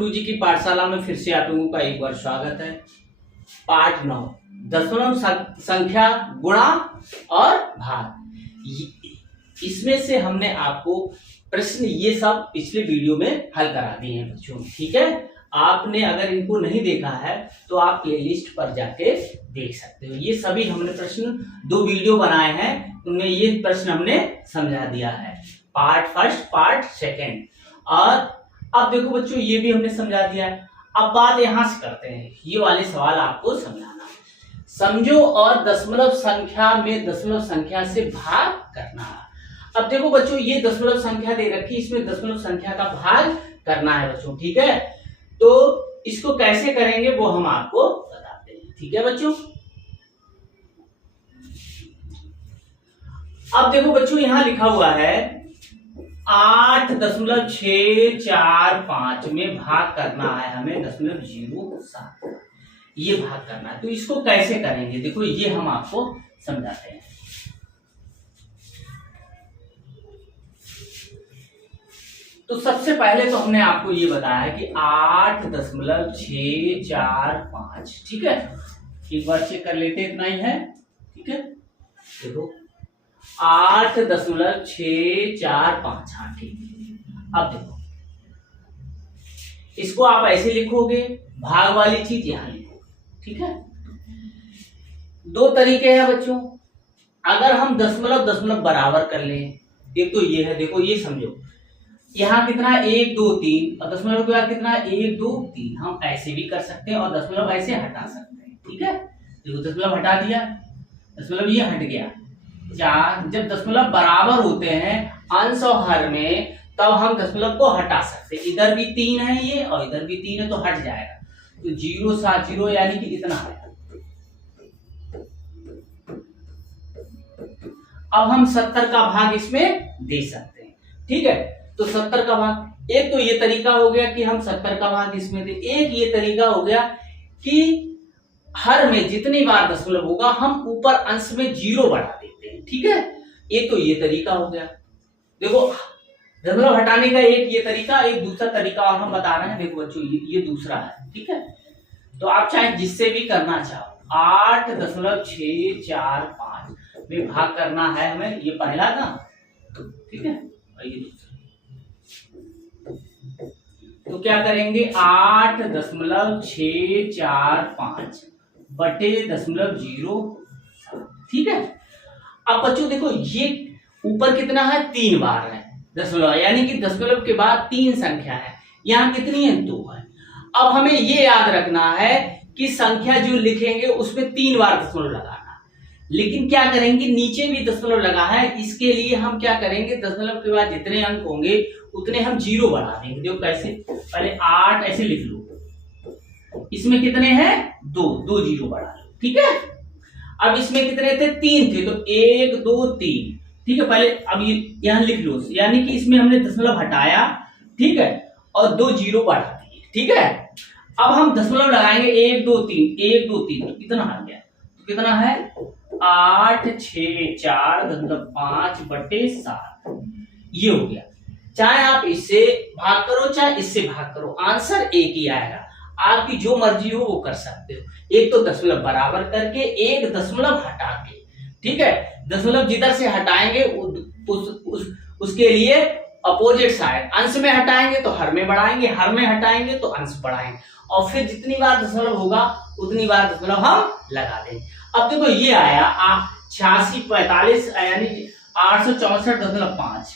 गुरुजी की पाठशाला में फिर से आप लोगों का एक बार स्वागत है। पाठ 9 दशमलव संख्या गुणा और भाग। इसमें से हमने आपको प्रश्न ये सब पिछले वीडियो में हल करा दिए हैं बच्चों, ठीक है। आपने अगर इनको नहीं देखा है तो आप प्लेलिस्ट पर जाके देख सकते हो। ये सभी हमने प्रश्न 2 वीडियो बनाए हैं, उनमें ये प्रश्न हमने समझा दिया है, पार्ट फर्स्ट पार्ट सेकेंड। और अब देखो बच्चों, ये भी हमने समझा दिया है। अब बात यहां से करते हैं, ये वाले सवाल आपको समझाना है। समझो और दशमलव संख्या में दशमलव संख्या से भाग करना है। अब देखो बच्चों, ये दशमलव संख्या दे रखी, इसमें दशमलव संख्या का भाग करना है बच्चों, ठीक है। तो इसको कैसे करेंगे वो हम आपको बताते हैं, ठीक है बच्चों। अब देखो बच्चों, यहां लिखा हुआ है 8.645 में भाग करना है हमें 0.07, ये भाग करना है। तो इसको कैसे करेंगे देखो, ये हम आपको समझाते हैं। तो सबसे पहले तो हमने आपको ये बताया है कि 8.645, ठीक है। एक बार चेक कर लेते, इतना ही है, ठीक है। देखो 8.645, हाँ ठीक है। अब देखो, इसको आप ऐसे लिखोगे, भाग वाली चीज यहां लिखोगे, ठीक है। 2 तरीके हैं बच्चों, अगर हम दशमलव बराबर कर लें। एक तो ये है, देखो ये समझो, यहाँ कितना 1 2 3 और दशमलव के बाद कितना 1 2 3। हम ऐसे भी कर सकते हैं और दशमलव ऐसे हटा सकते हैं, ठीक है। देखो दशमलव हटा दिया, दशमलव ये हट गया। 4 जब दशमलव बराबर होते हैं अंश और हर में, तब हम दशमलव को हटा सकते हैं। इधर भी 3 है ये और इधर भी 3 है, तो हट जाएगा। तो 0 7 0 यानी कि इतना है। अब हम 70 का भाग इसमें दे सकते हैं, ठीक है। तो 70 का भाग, एक तो ये तरीका हो गया कि हम 70 का भाग इसमें दे। एक ये तरीका हो गया कि हर में जितनी बार दशमलव होगा हम ऊपर अंश में 0 बढ़ा देते हैं, ठीक है। एक तो ये तरीका हो गया। देखो दशमलव हटाने का एक ये तरीका, एक दूसरा तरीका और हम बता रहे हैं। देखो बच्चों, ये दूसरा है, ठीक है। तो आप चाहे जिससे भी करना चाहो, 8.645 में भाग करना है हमें, ये पहला था, ठीक है, और ये दूसरा। तो क्या करेंगे, 8.645 बटे 0.07, ठीक है। अब बच्चों देखो, ये ऊपर कितना है, 3 बार है दशमलव, यानी कि दशमलव के बाद 3 संख्या है। यहाँ कितनी है, 2 है। अब हमें ये याद रखना है कि संख्या जो लिखेंगे उसमें 3 बार दशमलव लगाना। लेकिन क्या करेंगे, नीचे भी दशमलव लगा है, इसके लिए हम क्या करेंगे, दशमलव के बाद जितने अंक होंगे उतने हम 0 बढ़ा देंगे। देखो कैसे, पहले 8 ऐसे लिख लो, इसमें कितने हैं, 2 0 बढ़ा लो, ठीक है। अब इसमें कितने थे, 3 थे, तो 1 2 3, ठीक है। पहले अब ये यहां लिख लो, यानी कि इसमें हमने दशमलव हटाया, ठीक है, और 2 0 बढ़ा दिए, ठीक है। अब हम दशमलव लगाएंगे 1 2 3 1 2 3, तो कितना आ गया, तो कितना है 8.645 बटे 7, ये हो गया। चाहे आप इससे भाग करो चाहे इससे भाग करो, आंसर एक ही आएगा। आपकी जो मर्जी हो वो कर सकते हो, एक तो दशमलव बराबर करके, एक दशमलव हटा के, ठीक है। दशमलव जिधर से हटाएंगे उसके लिए अपोजिट साइड, अंश में हटाएंगे तो हर में बढ़ाएंगे, हर में हटाएंगे तो अंश बढ़ाएंगे, और फिर जितनी बार दशमलव होगा उतनी बार दशमलव हम लगा देंगे। अब देखो ये आया 8645 यानी 864.5।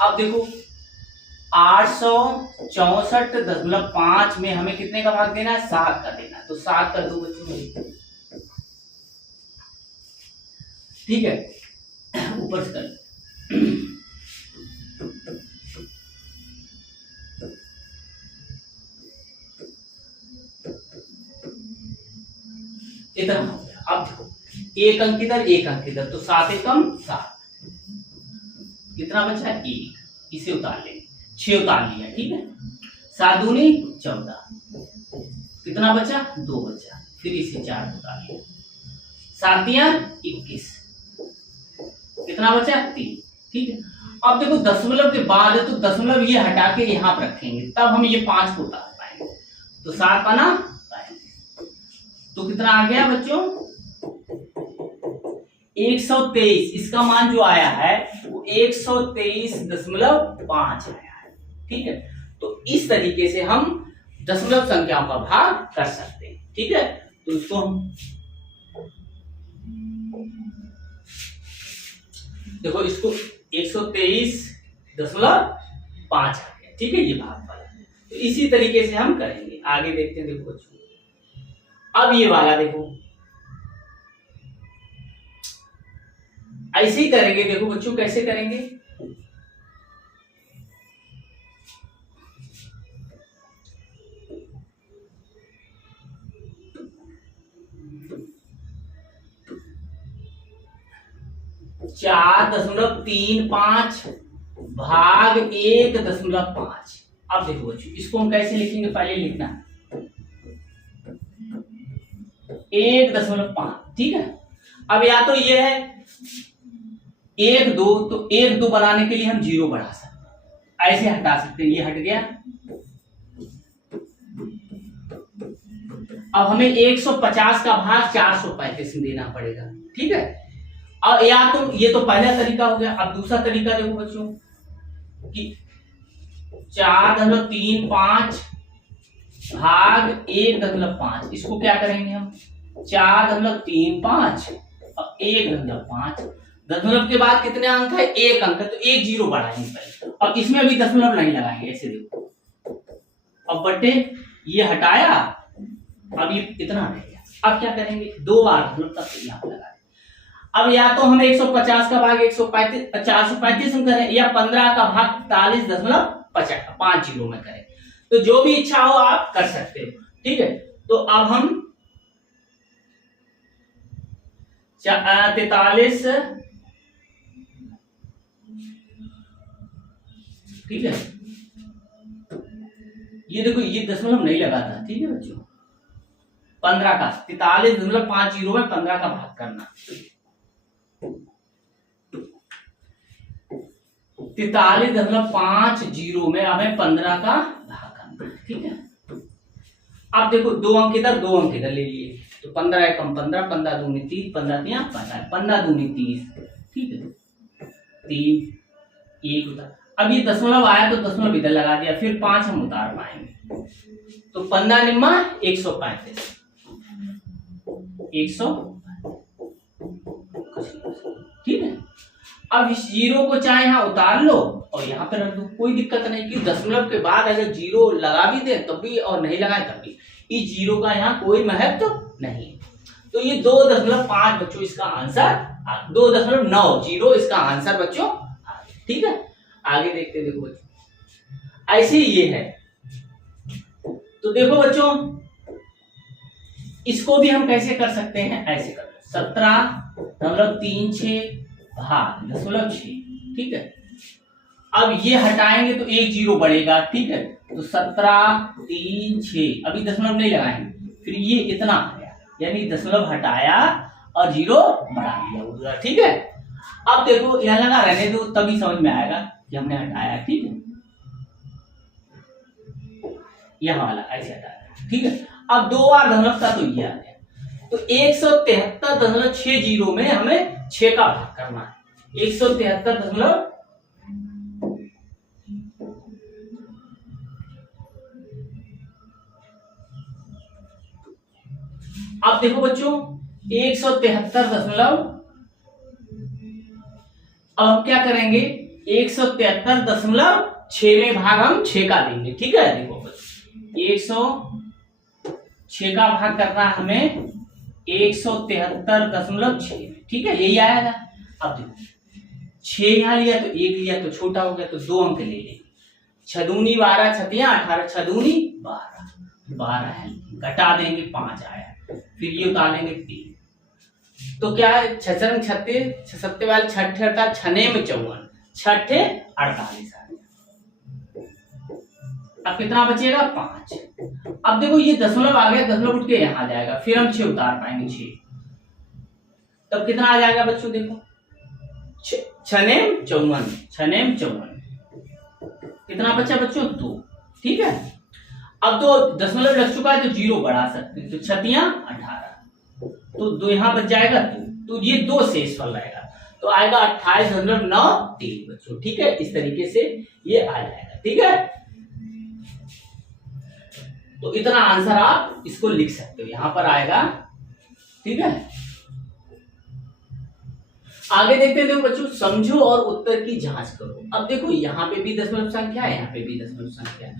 अब देखो 864.5 में हमें कितने का भाग देना है, 7 का देना है। तो 7 कर दो बच्चों, ठीक है, ऊपर से कर। इतना हो गया। अब देखो, एक अंक इधर एक अंक इधर, तो 7 एकम 7, कितना बचा, 1, इसे उतार लेंगे, 6 उतार लिया, ठीक है। 7 दूनी 14, कितना बचा, 2 बचा, फिर इसे 4 उतार लिया, 7 21, कितना बचा, 3, ठीक है। अब देखो दशमलव के बाद है तो दशमलव ये हटा के यहाँ पर रखेंगे, तब हम ये 5 को उतार पाएंगे, तो 7 बना पाएंगे। तो कितना आ गया बच्चों 123, इसका मान जो आया है वो 123.5 आया है। ठीक है, तो इस तरीके से हम दशमलव संख्याओं का भाग कर सकते हैं। ठीक है, तो इसको हम देखो, इसको 123.5 आ गया। ठीक है, ये भाग वाला, तो इसी तरीके से हम करेंगे। आगे देखते हैं। देखो बच्चों, अब ये वाला देखो ऐसे ही करेंगे। देखो बच्चों कैसे करेंगे, चार 4.35 भाग 1.5। अब देखो बच्चों, इसको हम कैसे लिखेंगे, पहले लिखना 1.5। ठीक है, अब या तो ये है 1 2, तो 1 2 बनाने के लिए हम 0 बढ़ा सकते हैं, ऐसे हटा सकते हैं, ये हट गया। अब हमें 150 का भाग 435 में देना पड़ेगा। ठीक है, अब या तो ये तो पहला तरीका हो गया। अब दूसरा तरीका देखो बच्चों कि 4.35 भाग 1.5, इसको क्या करेंगे हम 4.35 और 1.5। दशमलव के बाद कितने अंक है, 1 अंक है, तो 1 0 बढ़ाएंगे पहले, और इसमें अभी दशमलव नहीं लगाएंगे। ऐसे देखो, अब बटे ये हटाया, अब ये इतना रह गया। अब क्या करेंगे, 2 बार दशमलव तक यहाँ लगाए। अब या तो हम 150 का भाग 435 में करें, या 15 का भाग 43.50 में करें, तो जो भी इच्छा हो आप कर सकते हो। ठीक है, तो अब हम 43, ठीक है, ये देखो ये दशमलव नहीं लगा था। ठीक है बच्चों, 15 का 43.50 में 15 का भाग करना, 43.50 में हमें 15 का भाग करना। ठीक है, अब देखो 2 अंक इधर 2 अंक इधर ले लिए, तो 15 कम 15, 15 दूनी 30, 15 दिया 15 दूनी 30। ठीक है, 3 1 उतार। अब ये दशमलव आया तो दशमलव इधर लगा दिया, फिर 5 हम उतार पाएंगे, तो 15 निम्मा 135, 135। ठीक है, अब इस 0 को चाहे यहाँ उतार लो और यहाँ पे रख दो, कोई दिक्कत नहीं। कि दशमलव के बाद अगर 0 लगा भी दे तब भी और नहीं लगाए तब भी, इस 0 का यहाँ कोई महत्व नहीं। तो ये 2.5 बच्चों इसका आंसर, 2.90 इसका आंसर बच्चों। ठीक है, आगे देखते देखो बच्चों, ऐसे ये है। तो देखो बच्चों, इसको भी हम कैसे कर सकते हैं, ऐसे कर 17.36 भाग 0.6। ठीक है, अब ये हटाएंगे तो 1 0 बढ़ेगा। ठीक है, तो 17.36, अभी दशमलव नहीं लगाएंगे, फिर ये इतना आ गया, यानी दशमलव हटाया और 0 बढ़ा दिया उधर। ठीक है, अब देखो यहां लगा रहने दो, तभी समझ में आएगा कि हमने हटाया। ठीक है, यह वाला ऐसे हटाया। ठीक है, अब 2 बार दशमलव था तो ये आ गया, तो 173.60 में हमें 6 का भाग करना है। 173. अब देखो बच्चों 173. अब हम क्या करेंगे, 173.6 में भाग हम 6 का देंगे। ठीक है, देखो बच्चों 106 का भाग करना है हमें 173.6। ठीक है, यही आया था। अब देखो 6 यहाँ लिया तो 1 लिया तो छोटा हो गया, तो 2 अंक ले लेंगे। 6 दूनी 12, 6 18, 6 दूनी 12, 12 है, घटा देंगे 5 आया, फिर ये उतार लेंगे 3। तो क्या है, 6 36, 6 वाले 6 अर्थात 6 में 54, 6 48 आ गया। अब कितना बचेगा 5। अब देखो ये दशमलव आ गया, दशमलव उठ के यहाँ आ जाएगा, फिर हम 6 उतार पाएंगे 6, तब कितना आ जाएगा बच्चों, देखो छनेम 54, छनेम 54 कितना बचा बच्चों 2। ठीक है, अब तो दशमलव लग चुका है तो जीरो बढ़ा सकते हैं, तो 6 18, तो 2 यहां बच जाएगा 2, तो ये 2 शेषफल रहेगा, तो आएगा 28.93 बच्चों। ठीक है, इस तरीके से ये आ जाएगा। ठीक है, तो इतना आंसर आप इसको लिख सकते हो, यहां पर आएगा। ठीक है, आगे देखते हैं। देखो बच्चों, समझो और उत्तर की जांच करो। अब देखो यहाँ पे भी दशमलव संख्या है, यहाँ पे भी दशमलव संख्या है।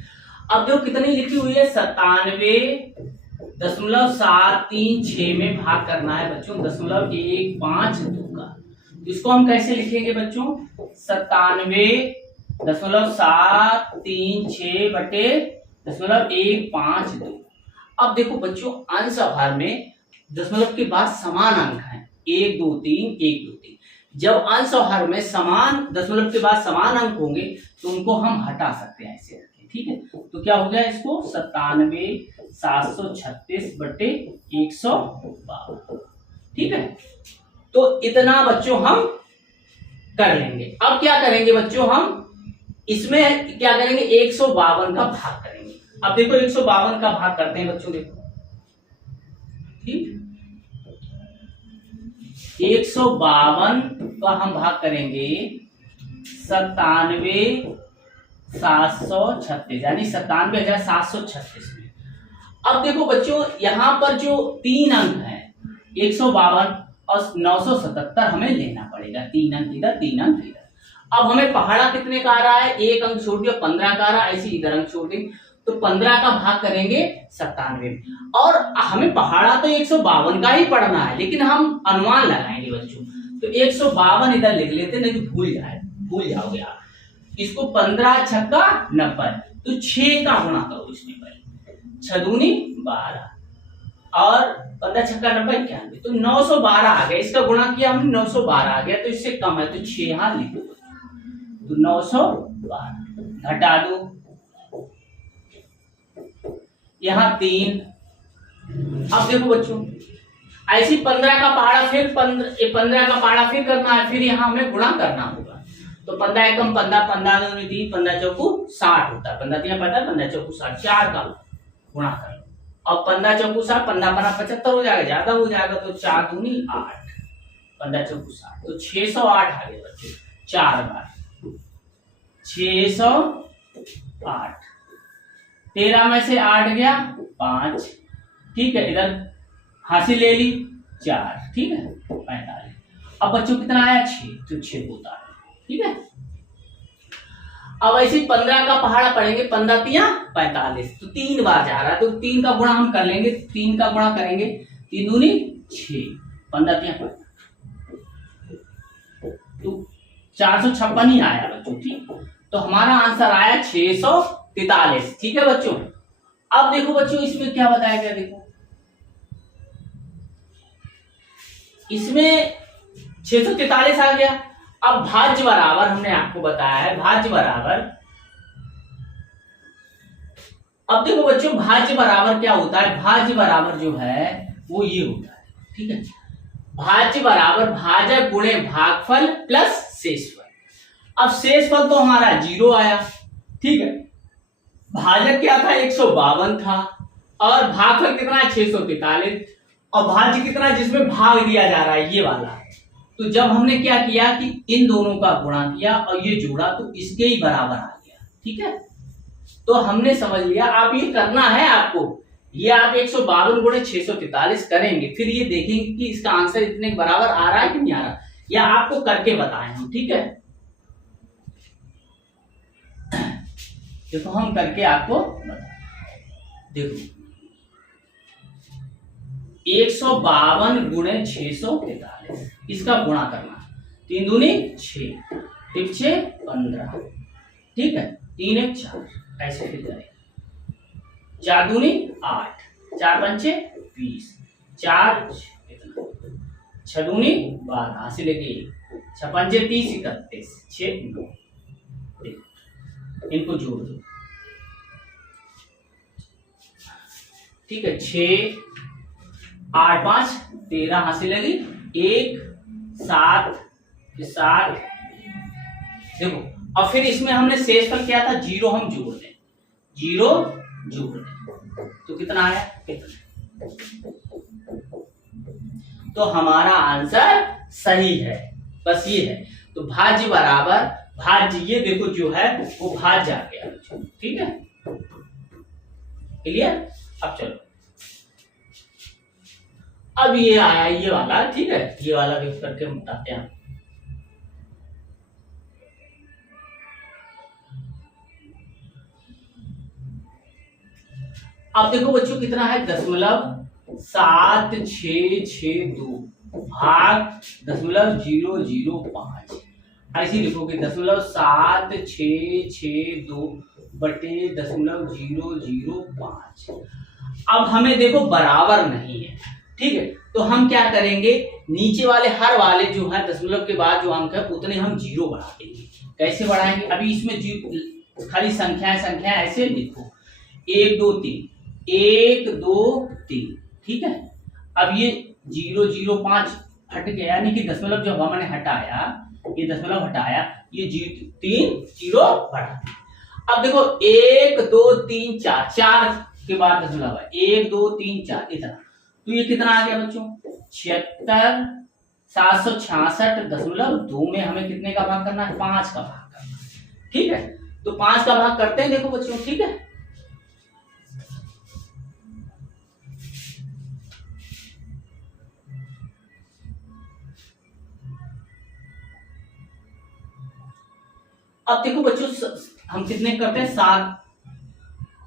अब देखो कितनी लिखी हुई है, 97.736 में भाग करना है बच्चों 0.152 का। इसको हम कैसे लिखेंगे बच्चों, 97.736 बटे 0.152। अब देखो बच्चों, अंश आभार में दशमलव के बाद समान अंक है 1 2 3 1 2 3। जब अंश और हर में समान दशमलव के बाद समान अंक होंगे तो उनको हम हटा सकते हैं, ऐसे रखें। ठीक है, तो क्या हो गया इसको 97,736 बटे 152। ठीक है, तो इतना बच्चों हम कर लेंगे। अब क्या करेंगे बच्चों, हम इसमें क्या करेंगे 152 का भाग करेंगे। अब देखो 152 का भाग करते हैं बच्चों, देखो। ठीक, 152 का हम भाग करेंगे 97,736 यानी 97,736 में। अब देखो बच्चों, यहां पर जो 3 अंक हैं 152 और 977 हमें लेना पड़ेगा। 3 अंक इधर 3 अंक इधर। अब हमें पहाड़ा कितने का आ रहा है, 1 अंक छोड़ दिया 15 का आ रहा है, ऐसे इधर अंक छोड़ देंगे तो 15 का भाग करेंगे 97 में। और हमें पहाड़ा तो 152 का ही पढ़ना है, लेकिन हम अनुमान लगाएंगे बच्चों, तो 152 इधर लिख लेते, नहीं तो भूल जाओगे आप। इसको 15 छक्का 90, तो 6 का गुणा करो इसमें पहले, 6 दूनी 12 और 15 छक्का 90 91, तो 912 आ गया। इसका गुणा किया हमने 912 आ गया, तो इससे कम है तो 6 यहां लिखो, तो 912 घटा दो, यहां 3। अब देखो बच्चों, ऐसी 15 का पहाड़ा फिर 15 का पहाड़ा फिर करना है, फिर यहां हमें गुणा करना होगा। तो 15 एकम 15, 15 दूनी 3, 15 चौकू 60 होता है, 15 3 पता है, 15 चौकू 60, 4 का गुणा कर लो। अब 15 चौकू 60, 15 75 हो जाएगा, ज्यादा हो जाएगा, तो 4 दूनी 8, 15 चौकू 60, तो 608 आ गए बच्चे, 4 बार 608, 13 में से 8 गया 5। ठीक है, इधर हासिल ले ली 4, ठीक है 45। अब बच्चों कितना आया 6, तो 6 होता है। ठीक है, अब ऐसे 15 का पहाड़ा पढ़ेंगे, 15 तिया 45, तो 3 बार जा रहा है, तो 3 का गुणा हम कर लेंगे, 3 का गुणा करेंगे, 3 दूनी 6, 15 तिया 45, तो 456 ही आया बच्चों। ठीक, तो हमारा आंसर आया 643। ठीक है बच्चों, अब देखो बच्चों इसमें क्या बताया गया, देखो इसमें 643 आ गया। अब भाज्य बराबर हमने आपको बताया है, भाज्य बराबर, अब देखो बच्चों भाज्य बराबर क्या होता है, भाज्य बराबर जो है वो ये होता है। ठीक है, भाज्य बराबर भाजक गुणे भागफल प्लस शेषफल। अब शेषफल तो हमारा 0 आया। ठीक है, भाजक क्या था 152 था, और भागफल कितना है 643, और भाज्य कितना है जिसमें भाग दिया जा रहा है ये वाला। तो जब हमने क्या किया कि इन दोनों का गुणा किया और ये जोड़ा, तो इसके ही बराबर आ गया। ठीक है, तो हमने समझ लिया। आप ये करना है आपको, ये आप 152 गुणे 643 करेंगे, फिर ये देखेंगे कि इसका आंसर इतने के बराबर आ रहा है कि नहीं आ रहा, या आपको करके बताएं हम। ठीक है, देखो हम करके आपको बताएं। देखो 152 गुणे 643, इसका गुणा करना, 3 दूनी 6, 1 6 15, ठीक है 3 1 4, ऐसे फिर करेंगे, 4 दूनी 8, 4 पंचे 20, 4 6 दूनी 12, हासिल लेके 6 पंचे 30 31, 6 9, इनको जोड़ दो। ठीक है, 6 8 5 13, हासिल लगी 1 7 7 देखो अब फिर इसमें हमने शेषफल क्या था, जीरो हम जोड़ दें, जीरो जोड़ दें तो कितना आया, कितना। तो हमारा आंसर सही है, बस ये है। तो भाज्य बराबर भाज्य, ये देखो जो है वो भाज्य आ गया, ठीक है, क्लियर। अब चलो, अब ये आया ये वाला, ठीक है, ये वाला भी करके हम बताते हैं। अब देखो बच्चों कितना है, 0.7662 भाग 0.005। ऐसे लिखोगे 0.7662 बटे 0.005। अब हमें देखो बराबर नहीं है, ठीक है, तो हम क्या करेंगे, नीचे वाले हर वाले जो है दशमलव के बाद जो अंक है उतने हम जीरो बढ़ा देंगे। कैसे बढ़ाएंगे, अभी इसमें खाली संख्या ऐसे लिखो, 1 2 3 1 2 3, ठीक है। अब ये 0.05 हट गया, यानी कि दशमलव जब हमने हटाया, ये दशमलव हटाया, ये 3 जीरो बढ़ा। अब देखो 1 2 3 4, 4 के बाद दशमलव है, 1 2 3 4 इतना, तो ये कितना आ गया बच्चों, 76,766.2 में हमें कितने का भाग करना है, 5 का भाग करना है, ठीक है। तो 5 का भाग करते हैं, देखो बच्चों, ठीक है। अब देखो बच्चों हम कितने करते हैं,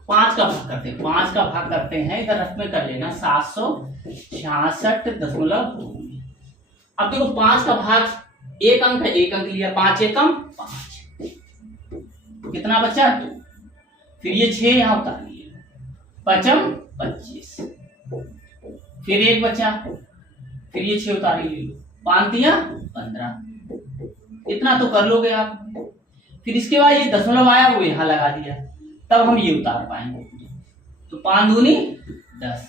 5 का भाग करते हैं, 5 का भाग करते हैं, इधर रफ में कर लेना, 766.2। अब देखो 5 का भाग एक अंक है, एक अंक लिया, 5 एकम 5, कितना बचा 2, फिर ये 6 यहां उतार लिए, 5 25, फिर एक बचा, फिर ये 6 उतार लिए, 5 दिया 15, इतना तो कर लोगे आप। फिर इसके बाद ये दशमलव आया वो यहां लगा दिया, तब हम ये उतार पाएंगे, तो 5 दूनी 10।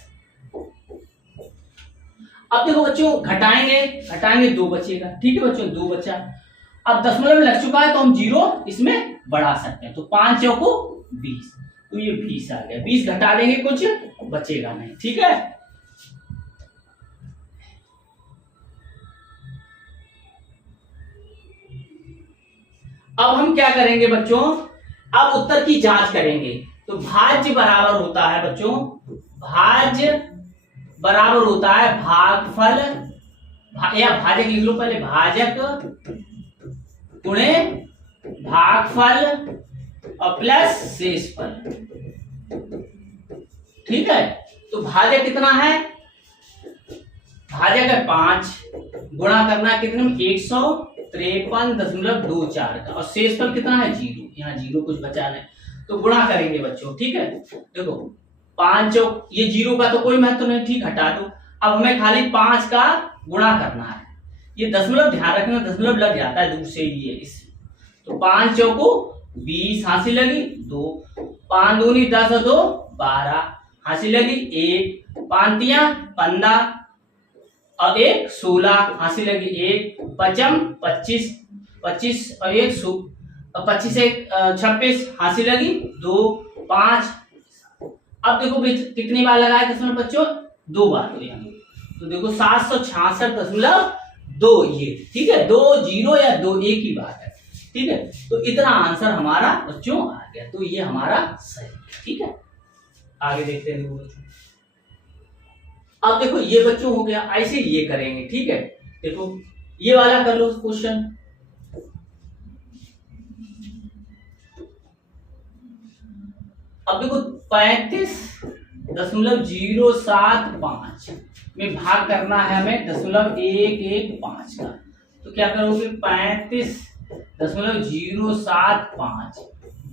अब देखो बच्चों घटाएंगे 2 बचेगा, ठीक है बच्चों, 2 बचा। अब दशमलव लग चुका है तो हम जीरो इसमें बढ़ा सकते हैं, तो 5 चौको 20, तो ये 20 आ गया, 20 घटा लेंगे कुछ बचेगा नहीं, ठीक है। अब हम क्या करेंगे बच्चों, अब उत्तर की जांच करेंगे। तो भाज्य बराबर होता है बच्चों, भाज्य बराबर होता है भागफल, या भाजक लिख लो पहले, भाजक गुणे भागफल और प्लस शेषफल, ठीक है। तो भाजक कितना है, भाजक है 5, गुणा करना है कितने में, 153.24 का, और शेषफल कितना है 0, यहाँ 0 कुछ बचा नहीं, तो गुणा करेंगे बच्चों, ठीक है। देखो 5 ये 0 का तो कोई महत्व नहीं, ठीक, हटा दो। अब हमें खाली 5 का गुणा करना है, ये दशमलव ध्यान रखना, दशमलव लग जाता है दूर से ही है इस, तो 5 चौको 20 हासिल लगी 2, 5 दूनी 10 और 2 12 हासिल लगी 1, 5 तिया 15 और 1 16 हासिल लगी 1, 5 25 25 और 1 25 1 26 हासिल लगी 2 5। अब देखो कितनी बार लगाया दशमलव बच्चों, 2 बार, तो देखो 766.2 ये, ठीक है, 2 0 या 2 1 की बात है, ठीक है। तो इतना आंसर हमारा बच्चों आ गया, तो ये हमारा सही, ठीक है। आगे देखते हैं बच्चों। अब देखो ये बच्चों हो गया, ऐसे ये करेंगे, ठीक है। देखो ये वाला कर लो क्वेश्चन, अब देखो 35.075 में भाग करना है हमें 0.115 का, तो क्या करोगे 35.075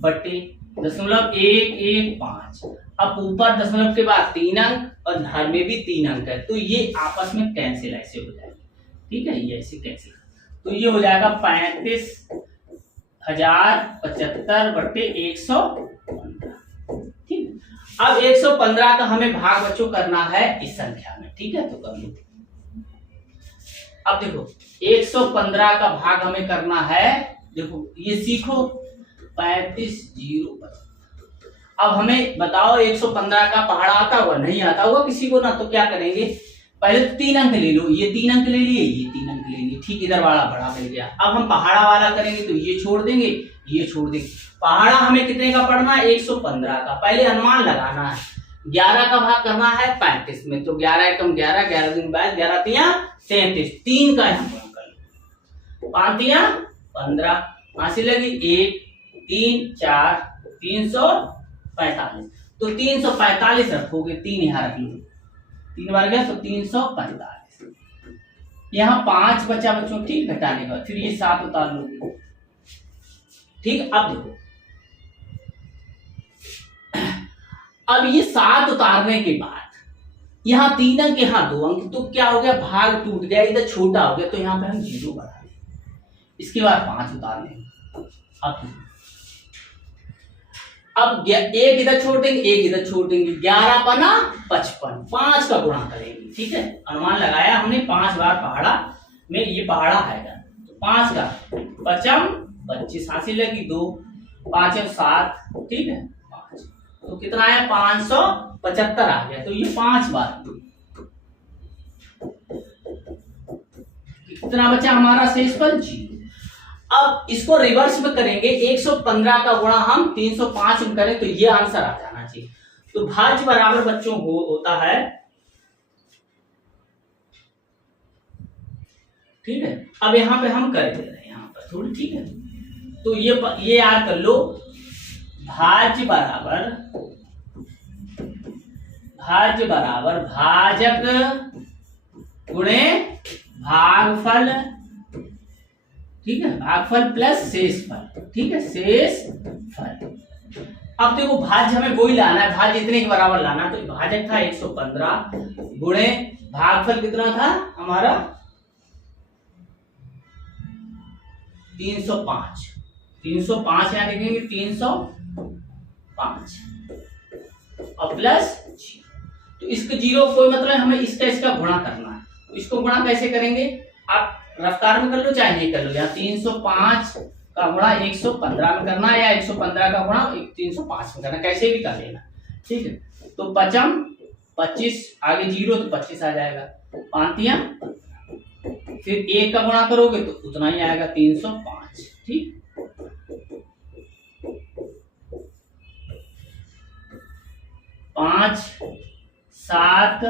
बटे 0.115। अब ऊपर दशमलव के बाद 3 अंक और धर में भी 3 अंक है, तो ये आपस में कैंसिल ऐसे हो जाएगा, ठीक है, ये ऐसे कैंसिल, तो ये हो जाएगा 35,075 बटे 115, ठीक। अब 115 का हमें भाग बच्चों करना है इस संख्या में, ठीक है, तो कर लो। अब देखो 115 का भाग हमें करना है देखो ये सीखो 35 0। अब हमें बताओ 115 का पहाड़ा आता होगा, नहीं आता होगा किसी को ना, तो क्या करेंगे, पहले तो 3 अंक ले लो, ये 3 अंक ले लिए, ये 3 अंक ले लिए, ठीक, इधर वाला बड़ा मिल गया। अब हम पहाड़ा वाला करेंगे तो ये छोड़ देंगे, ये छोड़ देंगे। पहाड़ा हमें कितने का पढ़ना है, 115 का। पहले अनुमान लगाना है, 11 का भाग करना है 35 में, तो 11 एकम 11, 11 दूनी 22, 11 तिया 33, 3 का यहाँ गुणा कर लो, 5 तिया 15, हासिल लगी 1 3 4 345, तो 345 रखोगे, 3 यहाँ रख लो, 3 बार गया तो 345, यहाँ 5 बचा बच्चों, ठीक, घटाने का, फिर ये 7 उतार लो, ठीक। अब देखो, अब ये 7 उतारने के बाद यहाँ 3 अंक, यहाँ 2 अंक, तो क्या हो गया, भाग टूट गया, इधर छोटा हो गया, तो यहाँ पे हम 0 बढ़ा दें, इसके बाद 5 उतार लेंगे। अब एक इधर छोड़ देंगे, एक इधर छोड़ देंगे, 11 पना 55, 5 का गुणा करेंगे, ठीक है। अनुमान लगाया हमने 5 बार पहाड़ा में, ये पहाड़ा आएगा, तो 5 का 55 25, हासिल लगी 2 5 और 7, ठीक है 5, तो कितना आया 575 आ गया, तो ये 5 बार। कितना बचा हमारा शेषफल 0। अब इसको रिवर्स में करेंगे, 115 का गुणा हम 305 में करें तो ये आंसर आ जाना चाहिए। तो भाज्य बराबर बच्चों होता है, ठीक है। अब यहाँ पे हम कर दे रहे हैं यहाँ पर थोड़ी, ठीक है, तो ये याद कर लो, भाज्य बराबर भाजक गुणे भागफल, ठीक है, भागफल प्लस शेषफल, ठीक है, शेषफल। अब देखो भाज्य हमें वही लाना है, भाज्य इतने के बराबर लाना, तो भाजक था 115 गुणे भागफल कितना था हमारा 305, 305 यहाँ लिखेंगे 305 और प्लस, तो इसके 0 कोई मतलब हमें इसका गुणा करना है, तो इसको गुणा कैसे करेंगे, आप रफ्तार में कर लो चाहे नहीं कर लो, यहाँ 305 का गुणा 115 में करना है, या 115 का गुणा 305 में करना, कैसे भी कर लेना, ठीक है। तो 25 आगे 0 तो 25 आ जाएगा, 5 फिर 1 का गुणा करोगे तो उतना ही आएगा 305, ठीक। 5 7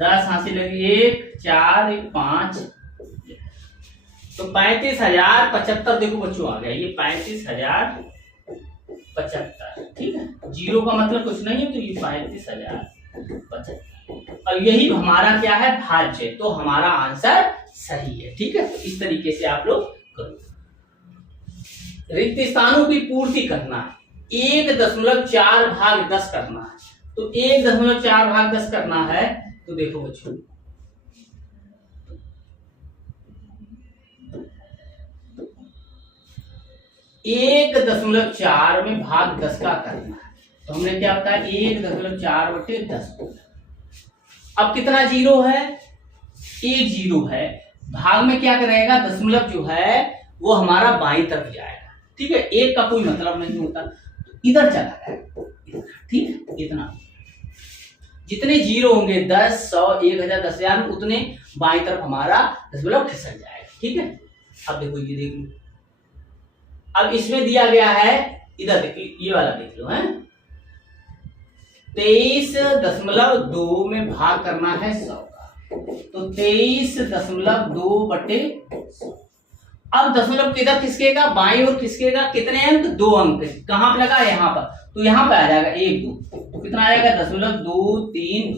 10 हासिल लगी 1 4 1 5, तो 35,075 देखो बच्चों आ गया, ये 35,075, ठीक है। 0 का मतलब कुछ नहीं है, तो ये 35,075, और यही हमारा क्या है भाज्य, तो हमारा आंसर सही है, ठीक है। तो इस तरीके से आप लोग करो। रिक्त स्थानों की पूर्ति करना है, 1.4 भाग 10 करना है, तो 1.4 भाग 10 करना है, तो देखो बच्चों 1.4 में भाग 10 का करना है, तो हमने क्या बताया 1.4/10। अब कितना 0 है, 1 0 है, भाग में क्या करेगा, दशमलव जो है वो हमारा बाईं तरफ जाएगा, ठीक है, 1 का कोई मतलब नहीं होता, तो इधर चला जाएगा, ठीक है। इतना जितने 0 होंगे 10 100 1000 10,000 उतने बाईं तरफ हमारा दशमलव खिसक जाएगा, ठीक है। अब देखो ये देख लो, अब इसमें दिया गया है, इधर देखिए ये वाला देख लो है, 23.2 में भाग करना है 100 का, तो 23.2/100। अब दशमलव किधर खिसकेगा, बाईं ओर खिसकेगा, कितने अंक 2 अंक, कहां पे लगा, यहाँ पर, तो यहाँ पे आ जाएगा 1 2, तो कितना आएगा 0.232,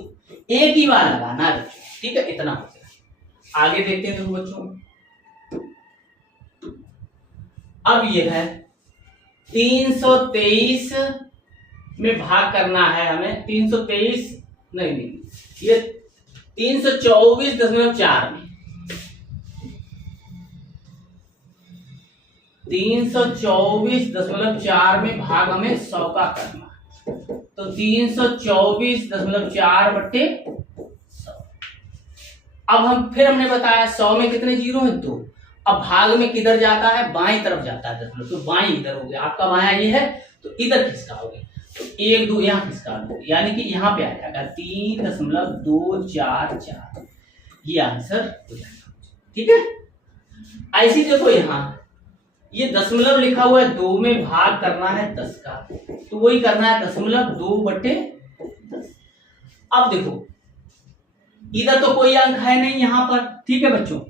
एक ही बार लगाना है बच्चों, ठीक है, इतना हो जाएगा। आगे देखते हैं बच्चों, अब ये है 323 में भाग करना है हमें, 323 नहीं, ये 324.4 में, 324.4 में भाग हमें 100 का करना है, तो 324.4/100। अब हम फिर हमने बताया 100 में कितने 0 है 2, अब भाग में किधर जाता है, बाएं तरफ जाता है दशमलव, तो बाएं इधर हो गया, आपका बायां ये है तो इधर खिसकाओगे तो 1 2 यहाँ खिसका दो, यानी कि यहाँ पे आ जाएगा 3.244, ये आंसर हो जाएगा। ठीक है, ऐसी देखो यहाँ ये दशमलव लिखा हुआ है, 2 में भाग करना है 10 का, तो वही करना है दशमलव 2/10। अब देखो इधर तो कोई अंक है नहीं यहाँ पर, ठीक है बच्चों,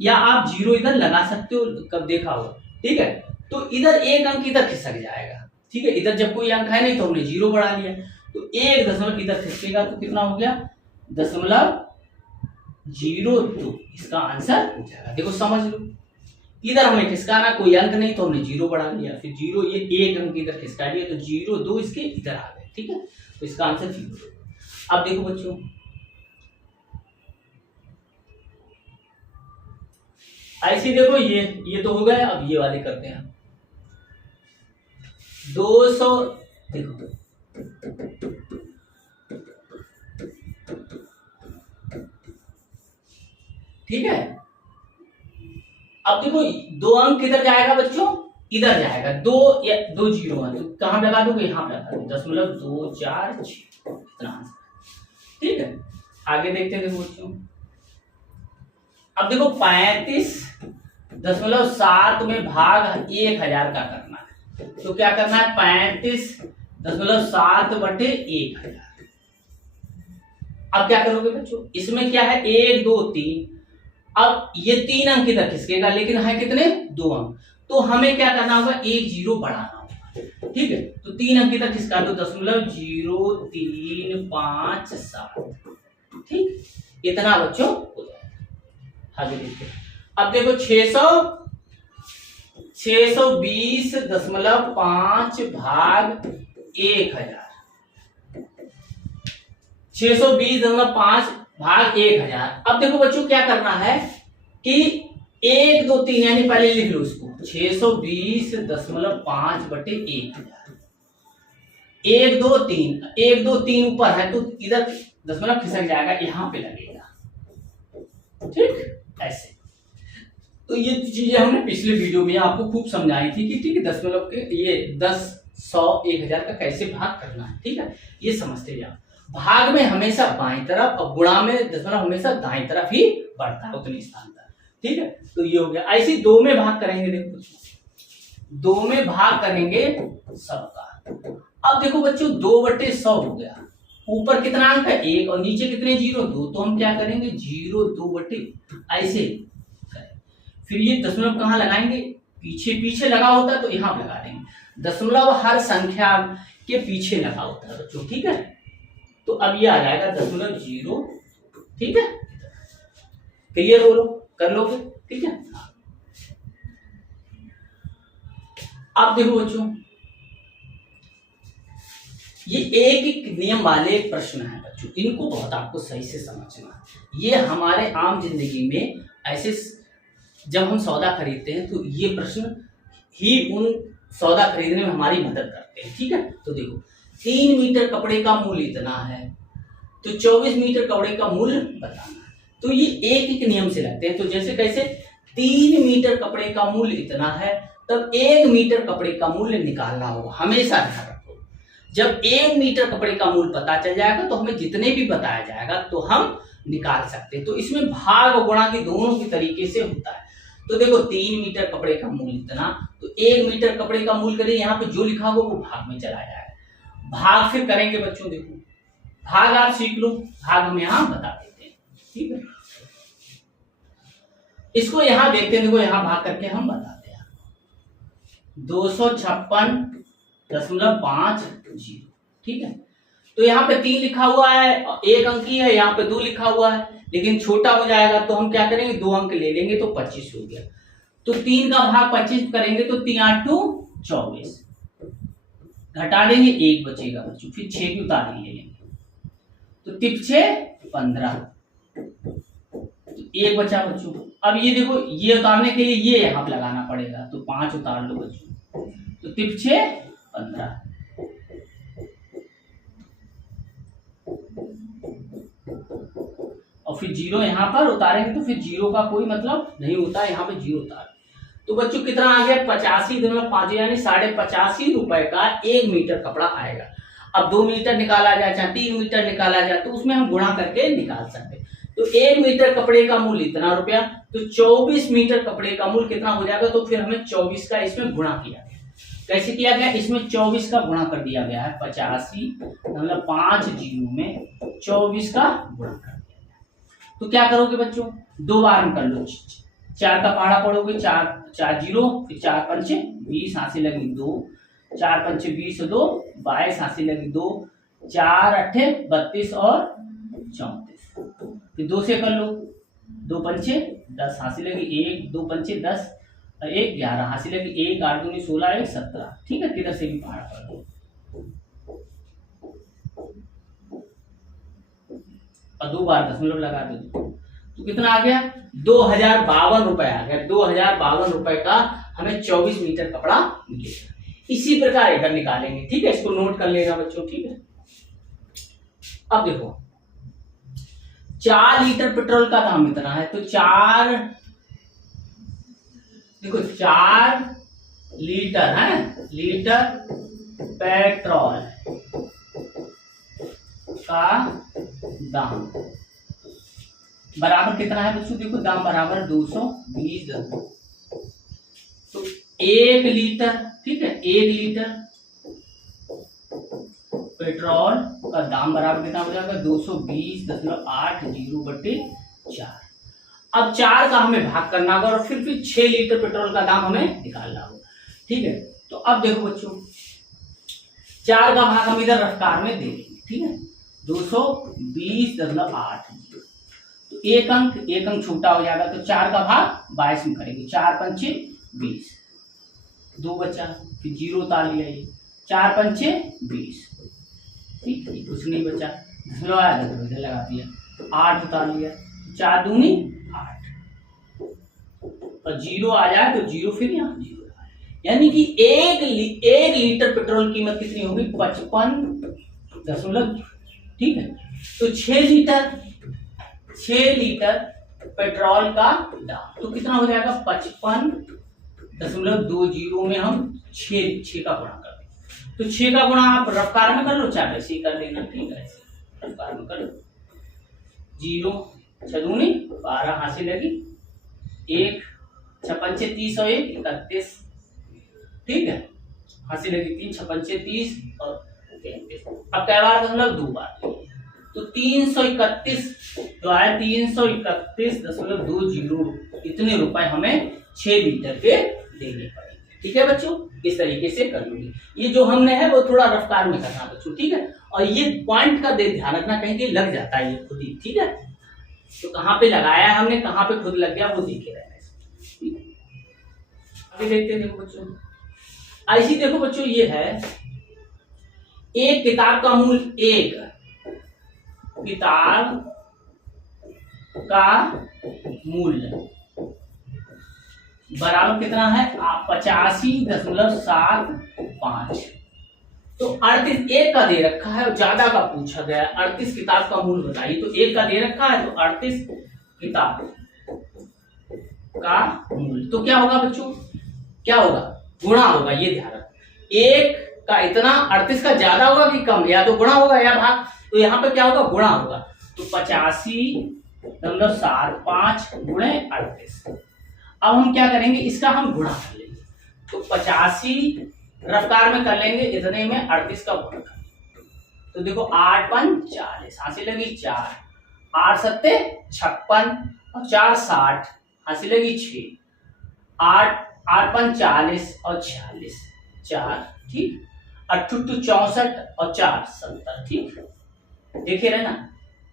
या आप 0 इधर लगा सकते हो, कब देखा हो, ठीक है, तो इधर एक अंक इधर खिसक जाएगा, ठीक है, इधर जब कोई अंक है नहीं तो हमने 0 बढ़ा लिया, तो 1 दशमलव इधर खिसकेगा तो कितना हो गया 0.02, इसका आंसर हो जाएगा। देखो समझ लो, इधर हमें खिसकाना कोई अंक नहीं तो हमने 0 बढ़ा लिया, फिर 0 ये एक अंक इधर खिसका लिया तो 0.2 इसके इधर आ गए, ठीक है, तो इसका आंसर 0। अब देखो बच्चों ऐसे देखो ये तो हो गया, अब ये वाले करते हैं 200, देखो ठीक है, अब देखो 2 अंक किधर जाएगा बच्चों, इधर जाएगा, 2 या 2 0 है तो कहां लगा दोगे, यहाँ पे लगा दो 0.246, इतना आंसर, ठीक है। आगे देखते हैं बच्चों, अब देखो 35.7 में भाग 1000 का करना है, तो क्या करना है 35.7/1000। अब क्या करोगे बच्चों, इसमें क्या है 1 2 3, अब ये 3 अंक इधर खिसकेगा लेकिन है कितने 2 अंक, तो हमें क्या करना होगा 1 0 बढ़ाना होगा, ठीक है, तो 3 अंक इधर खिसका दो 0.0357, ठीक, इतना बच्चों हो जाएगा। आगे देखते हैं, अब देखो 620.5 भाग 1000, 620.5 भाग 1000। अब देखो बच्चों क्या करना है कि 1 2 3 यानी पहले लिख लो इसको 620.5/1000, 1 2 3, 1 2 3 ऊपर है तो इधर दशमलव खिसक जाएगा, यहाँ पे लगेगा, ठीक, ऐसे। तो ये चीजें हमने पिछले वीडियो में आपको खूब समझाई थी कि ठीक है दशमलव के ये 10 100 1000 का कैसे भाग करना है, ठीक है, ये समझते जाओ। भाग में हमेशा बाईं तरफ और गुणा में दशमलव हमेशा दाईं तरफ ही बढ़ता है उतनी स्थान पर, ठीक है, तो ये हो गया। ऐसे 2 में भाग करेंगे, देखो 2 में भाग करेंगे 100 का। अब देखो बच्चों 2/100 हो गया, ऊपर कितना अंक है 1 और नीचे कितने 0 2, तो हम क्या करेंगे 0 2 ऐसे करें। फिर ये दशमलव कहाँ लगाएंगे, पीछे लगा होता है तो यहाँ लगा देंगे, दशमलव हर संख्या के पीछे लगा होता है बच्चों, ठीक है, तो अब ये आ जाएगा 0.0, ठीक है, क्लियर हो लो कर लोगे, ठीक है। अब देखो बच्चों ये एक नियम वाले प्रश्न है बच्चों, इनको बहुत आपको सही से समझना। ये हमारे आम जिंदगी में ऐसे जब हम सौदा खरीदते हैं तो ये प्रश्न ही उन सौदा खरीदने में हमारी मदद करते हैं, ठीक है। तो देखो 3 मीटर कपड़े का मूल्य इतना है तो 24 मीटर कपड़े का मूल्य बताना है, तो ये एक नियम से लगते हैं। तो जैसे कैसे 3 मीटर कपड़े का मूल्य इतना है तब 1 मीटर कपड़े का मूल्य निकालना होगा, हमेशा ध्यान रखो। जब 1 मीटर कपड़े का मूल्य पता चल जाएगा तो हमें जितने भी बताया जाएगा तो हम निकाल सकते हैं। तो इसमें भाग और गुणा की दोनों की तरीके से होता है। तो देखो 3 मीटर कपड़े का मूल्य इतना, तो 1 मीटर कपड़े का मूल्य करें, यहाँ पे जो लिखा होगा वो भाग में चला जाएगा। भाग फिर करेंगे बच्चों, देखो भाग आप सीख लो, भाग हम यहाँ बता देते हैं, ठीक है। इसको यहाँ देखते हैं, देखो यहाँ भाग करके हम बताते हैं 256.50, ठीक है। तो यहाँ पे 3 लिखा हुआ है, 1 अंकी है, यहाँ पे 2 लिखा हुआ है, लेकिन छोटा हो जाएगा तो हम क्या करेंगे 2 अंक ले लेंगे तो 25 हो गया। तो 3 का भाग 25 करेंगे तो 3 8 24, घटा देंगे 1 बचेगा बच्चों, फिर 6 की उतारी ले लेंगे तो 6 15, तो 1 बचा बच्चों। अब ये देखो ये उतारने के लिए ये यहाँ पे लगाना पड़ेगा, तो 5 उतार लो बच्चों, तो 6 15, और फिर जीरो यहाँ पर उतारेंगे तो फिर जीरो का कोई मतलब नहीं होता, यहाँ पे जीरो उतार। तो बच्चों कितना आ गया 85.5 यानी 85.5 रुपए का 1 मीटर कपड़ा आएगा। अब 2 मीटर निकाला जाए चाहे 3 मीटर निकाला जाए तो उसमें हम गुणा करके निकाल सकते हैं। तो 1 मीटर कपड़े का मूल्य इतना रुपया, तो 24 मीटर कपड़े का मूल्य कितना हो जाएगा, तो फिर हमें 24 का इसमें गुणा किया गया। कैसे किया गया, इसमें 24 का गुणा कर दिया गया है, 85 मतलब 5 जीरो में 24 का गुणा कर दिया गया। तो क्या करोगे बच्चों, 2 बार में कर लो, 4 का पहाड़ा पढ़ोगे, 4 जीरो, फिर 4 पंचे 20, हाथ से लगी 2, 4 पंचे 20 2 22, हाथ से लगी 2, 4 अट्ठे 32 और 34, फिर 2 से कर लो, 2 पंचे 10, हाथ से लगी 1, 2 पंचे 10 और 1 11, हाथ से लगी 1, 8 दूनी 16, 1 17। ठीक है, किधर से भी पहाड़ा पढ़ लो और 2 बार दशमलव लगा दो, तो कितना आ गया 2052 रुपए आ गया। 2052 रुपए का हमें 24 मीटर कपड़ा मिलेगा। इसी प्रकार इधर निकालेंगे, ठीक है, इसको नोट कर लेगा बच्चों, ठीक है। अब देखो 4 लीटर पेट्रोल का दाम इतना है, तो 4 लीटर है, लीटर पेट्रोल का दाम बराबर कितना है बच्चों, देखो दाम बराबर 220। तो 1 लीटर, ठीक है, 1 लीटर पेट्रोल का दाम बराबर कितना हो जाएगा 220.80/4। अब 4 का हमें भाग करना होगा और फिर 6 लीटर पेट्रोल का दाम हमें निकालना होगा, ठीक है। तो अब देखो बच्चों 4 का भाग हम इधर रफ्तार में दे देंगे, ठीक है, 220.8। तो एक अंक छोटा हो जाएगा, तो 4 का भाग 22 में करेंगे, 4 पंचे 20, 2 बचा, फिर जीरो उतार लिया, ये 4 पंचे 20, ठीक है, कुछ नहीं बचा, दशमलव आया तो इधर लगा दिया, 8 उतार लिया, 4 दूनी 8 और जीरो आ जाए तो जीरो, फिर यहाँ जीरो, यानी कि 1 लीटर पेट्रोल की कीमत कितनी होगी 55 ठीक है। तो 6 लीटर पेट्रोल का दाम तो कितना हो जाएगा 55.20 में हम 6 का गुणा कर दें, तो 6 का गुणा आप रफ्तार में कर लो, चाहे ऐसे ही कर लेना, ठीक है, रफ्तार में कर लो, 0 6 दूनी 12, हाथ से लगी 1, 6 पंचे 30 और 1 31, ठीक है, हाथ से लगी 3, 6 पंचे 30 और 33। अब क्या बार मतलब 2 बार, तो 331 जो आया 331.20 इतने रुपए हमें 6 लीटर के देने पड़ेंगे, ठीक है बच्चों। इस तरीके से कर लूंगी, ये जो हमने है वो थोड़ा रफ्तार में करना बच्चों, ठीक है। और ये पॉइंट का ध्यान रखना, कहीं कहीं लग जाता है ये खुद ही, ठीक है, तो कहाँ पे लगाया है हमने, कहाँ पे खुद लग गया वो देखे रहना, ठीक है। आगे देखते हैं, देखो बच्चों ऐसी, देखो बच्चों ये है एक किताब का मूल्य, एक किताब का मूल्य बराबर कितना है 85.75। तो 38 एक का दे रखा है और ज्यादा का पूछा गया, 38 किताब का मूल्य बताइए, तो एक का दे रखा है, तो 38 किताब का मूल्य, तो क्या होगा बच्चों, क्या होगा गुणा होगा, ये ध्यान रखो, एक का इतना 38 का ज्यादा होगा कि कम, या तो गुणा होगा या भाग, तो यहाँ पे क्या होगा गुणा होगा, तो 85.75 गुणे 38। अब हम क्या करेंगे, इसका हम गुणा कर लेंगे, तो 85 रफ्तार में कर लेंगे, इतने में 38 का गुणा कर लेंगे, तो देखो 8 पंच 40, हासिल लगी 4, 8 सत्ते 56 और 4 60, हासिल लगी 6, 8 पंच 40 और 46 4, ठीक, 8 64 और 4 70, ठीक, देखे रहे ना,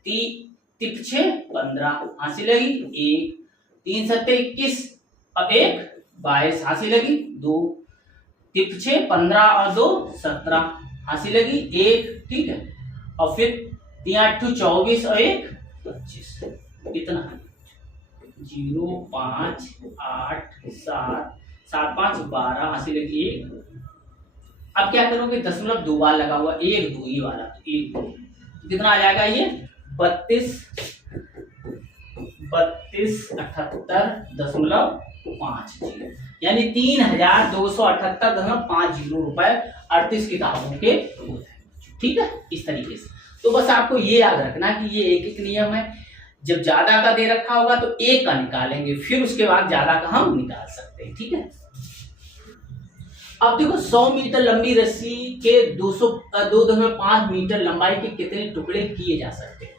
3 6 15, हासिल लगी 1, 3 7 21 और 1 22, हासिल लगी 2, 3 6 15 और 2 17, हासिल लगी 1, ठीक है, और फिर 3 8 24 और 1 25, इतना 0 5 8 7 7 5 12, हासिल लगी 1। अब क्या करोगे, दशमलव 2 बार लगा हुआ, 1 2 ये वाला, तो 1 2 कितना आ जाएगा, ये 32 3278.50 यानी 3278.50 रुपए 38 किताबों के हो जाए। ठीक है, इस तरीके से। तो बस आपको ये याद रखना कि ये एक एक नियम है। जब ज्यादा का दे रखा होगा तो एक का निकालेंगे, फिर उसके बाद ज्यादा का हम निकाल सकते हैं। ठीक है, अब देखो 100 मीटर लंबी रस्सी के 2.5 मीटर लंबाई के कितने टुकड़े किए जा सकते हैं।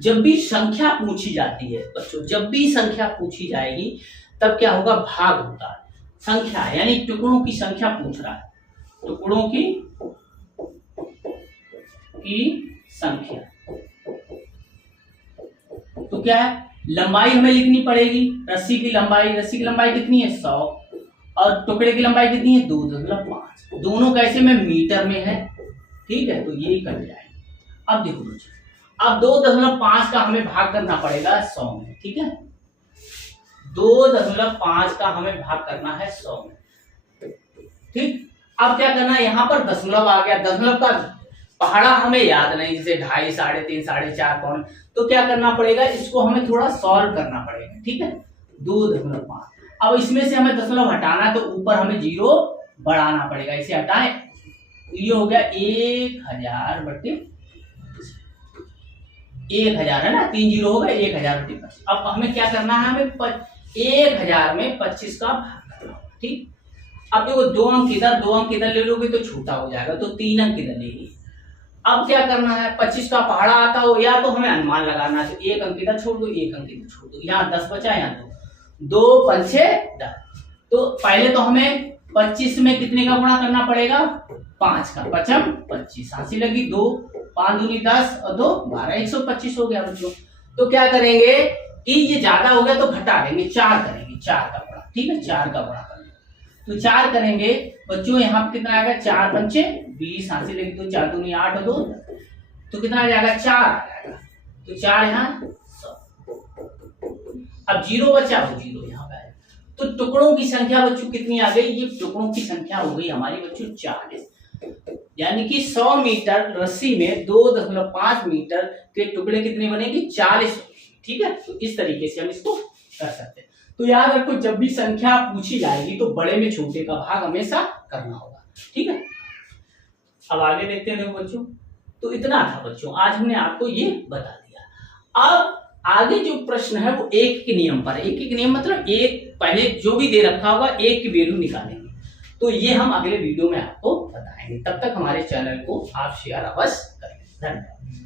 जब भी संख्या पूछी जाती है बच्चों, जब भी संख्या पूछी जाएगी तब क्या होगा, भाग होता है। संख्या यानी टुकड़ों की संख्या पूछ रहा है, टुकड़ों की संख्या। तो क्या है, लंबाई हमें लिखनी पड़ेगी। रस्सी की लंबाई कितनी है 100 और टुकड़े की लंबाई कितनी है 2.5। दोनों कैसे में मीटर में है। ठीक है, तो ये कट जाएंगे। अब देखो बच्चों, अब 2.5 का हमें भाग करना पड़ेगा 100 में। ठीक है, 2.5 का हमें भाग करना है 100 में। ठीक, अब क्या करना है, यहां पर दशमलव आ गया। दशमलव का पहाड़ा हमें याद नहीं, जैसे 2.5, 3.5, 4.5 पौने। तो क्या करना पड़ेगा, इसको हमें थोड़ा सॉल्व करना पड़ेगा। ठीक है, 2.5। अब इसमें से हमें दशमलव हटाना है तो ऊपर हमें 0 बढ़ाना पड़ेगा। इसे हटाएं, ये हो गया 1000 है ना, 3 0 हो गए, 1000/25। अब हमें क्या करना है, हमें 1000 में 25 का भाग करना होगा। ठीक, अब देखो 2 अंक इधर ले लोगे तो छोटा हो जाएगा, तो 3 अंक इधर ले लीजिए। अब क्या करना है, 25 का पहाड़ा आता हो या तो हमें अनुमान लगाना है, तो 1 अंक इधर छोड़ दो, 1 अंक इधर छोड़ दो। यहाँ 10 बचा, यहाँ 2 5 6 10। तो पहले तो हमें 25 में कितने का गुणा करना पड़ेगा, 5 का। 5 25, हाथी लगी 2, 5 दूनी 10 और 2 12, 125 हो गया बच्चों। तो क्या करेंगे कि ये ज्यादा हो गया तो घटा देंगे, 4 करेंगे, 4 का गुणा। ठीक है, 4 का गुणा करेंगे तो 4 करेंगे बच्चों। यहाँ पे कितना आएगा, 4 पंचे 20, हाथी लगी 2, 4 दूनी 8 और 2, तो कितना आ जाएगा, 4 आ जाएगा। तो 4 यहाँ 100। अब 0 बचा, वो 0 यहाँ पे आएगा। तो टुकड़ों की संख्या बच्चों कितनी आ गई, ये टुकड़ों की संख्या हो गई हमारी बच्चों 40। यानी कि 100 मीटर रस्सी में 2.5 मीटर के टुकड़े कितने बनेंगे, 40। ठीक है, तो इस तरीके से हम इसको कर सकते हैं। तो याद रखो, जब भी संख्या पूछी जाएगी तो बड़े में छोटे का भाग हमेशा करना होगा। ठीक है, अब आगे देखते हैं। देखो बच्चों, तो इतना था बच्चों, आज हमने आपको ये बता दिया। अब आगे जो प्रश्न है वो एक के नियम पर। एक नियम मतलब एक पहले जो भी दे रखा होगा एक की वैल्यू निकालेंगे। तो ये हम अगले वीडियो में आपको बताएंगे। तब तक हमारे चैनल को आप शेयर अवश्य करें। धन्यवाद।